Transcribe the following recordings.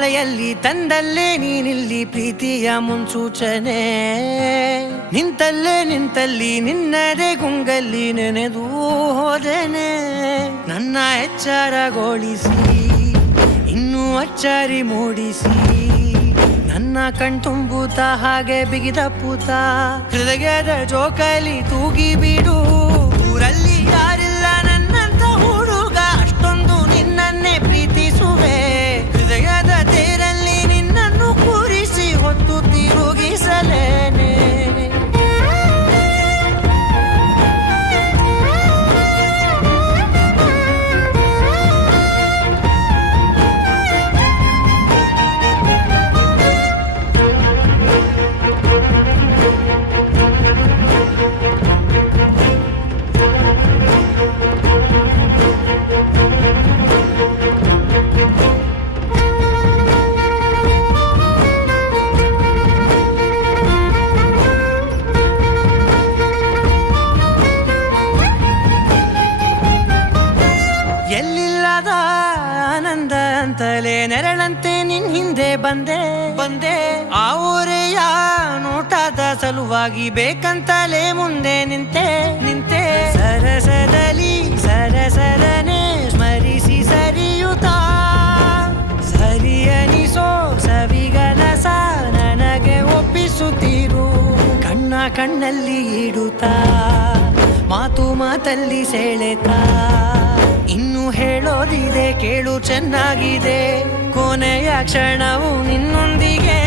ಮಳೆಯಲ್ಲಿ ತಂದಲ್ಲೇ ನೀನಿಲ್ಲಿ ಪ್ರೀತಿಯ ಮುನ್ಸೂಚನೆ. ನಿಂತಲ್ಲಿ ನಿನ್ನದೇ ಗುಂಗಲ್ಲಿ ನೆನೆದು ಹೋದೆನೆ. ನನ್ನ ಎಚ್ಚರಗೊಳಿಸಿ ಇನ್ನೂ ಅಚ್ಚರಿ ಮೂಡಿಸಿ ನನ್ನ ಕಣ್ತುಂಬುತ್ತ ಹಾಗೆ ಬಿಗಿದಪ್ಪುತ್ತ ಹೃದಯದ ಜೋಕಾಲಿ ತೂಗಿ ಬಿಡು. ಊರಲ್ಲಿ ಯಾರಿಲ್ಲ ನನ್ನಂತ ಹುಡುಗ, ಅಷ್ಟೊಂದು ನಿನ್ನನ್ನೇ ಪ್ರೀತಿಸುವೆ. ಹೃದಯದ ತೇರಲ್ಲಿ ನಿನ್ನನ್ನು ಕೂರಿಸಿ ಹೊತ್ತು ತಿರುಗಿಸಲೇನೆ. ಎಲ್ಲಿಲ್ಲದ ಆನಂದ ಅಂತಲೇ ನೆರಳಂತೆ ನಿನ್ ಹಿಂದೆ ಬಂದೆ. ಆ ಊರೆಯ ನೋಟದ ಸಲುವಾಗಿ ಬೇಕಂತಲೇ ಮುಂದೆ ನಿಂತೆ. ಸರಸದಲ್ಲಿ ಸರಸರನೆ ಸ್ಮರಿಸಿ ಸರಿಯುತ್ತಾ ಸರಿಯನಿಸೋ ಸವಿಗನಸ ನನಗೆ ಒಪ್ಪಿಸುತ್ತೀರು. ಕಣ್ಣಲ್ಲಿ ಇಡುತ್ತಾ ಮಾತಲ್ಲಿ ಸೆಳೆತಾ ಇನ್ನು ಹೇಳೋದಿದೆ ಕೇಳು ಚೆನ್ನಾಗಿದೆ. ಕೊನೆಯ ಕ್ಷಣವು ನಿನ್ನೊಂದಿಗೆ.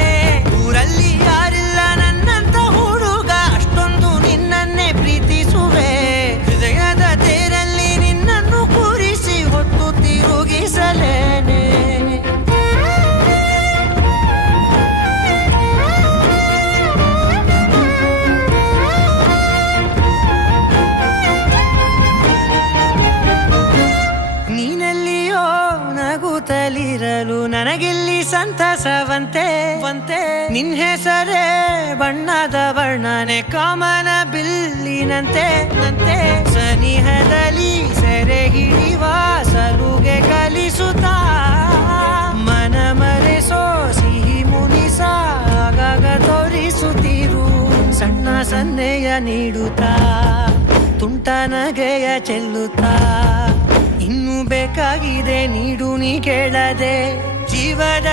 ಊರಲ್ಲಿ ಯಾರಿಲ್ಲ ನನ್ನಂತ ಹುಡುಗ, ಅಷ್ಟೊಂದು ನಿನ್ನನ್ನೇ ಪ್ರೀತಿಸುವೆ. ಹೃದಯದ ತೇರಲ್ಲಿ ನಿನ್ನನ್ನು ಕೂರಿಸಿ ಹೊತ್ತು ತಿರುಗಿಸಲೇನೆ. ನೀನೆಲ್ಲಿಯೋ ನಗುತ್ತಲಿರಲು ನನಗಿಲ್ಲಿ ಸಂತಸವಂತೆ. ನಿನ್ ಹೆಸರೇ ಬಣ್ಣದ ವರ್ಣನೆ ಕಾಮನ ಬಿಲ್ಲಿನಂತೆ. ಸನಿಹದಲ್ಲಿ ಸೆರೆ ಹಿಡಿಯುವ ಸಲುಗೆ ಕಲಿಸುತ್ತಾ ಮನ ಮರೆಸೋ ಸಿಹಿ ಮುನಿಸ ಆಗಾಗ ತೋರಿಸುತ್ತಿರು. ಸಣ್ಣ ಸನ್ನೆಯ ನೀಡುತ್ತಾ ತುಂಟ ನಗೆಯ ಚೆಲ್ಲುತ್ತಾ ಇನ್ನು ಬೇಕಾಗಿದೆ ನೀಡು ನೀ ಕೇಳದೆ. ಜೀವದ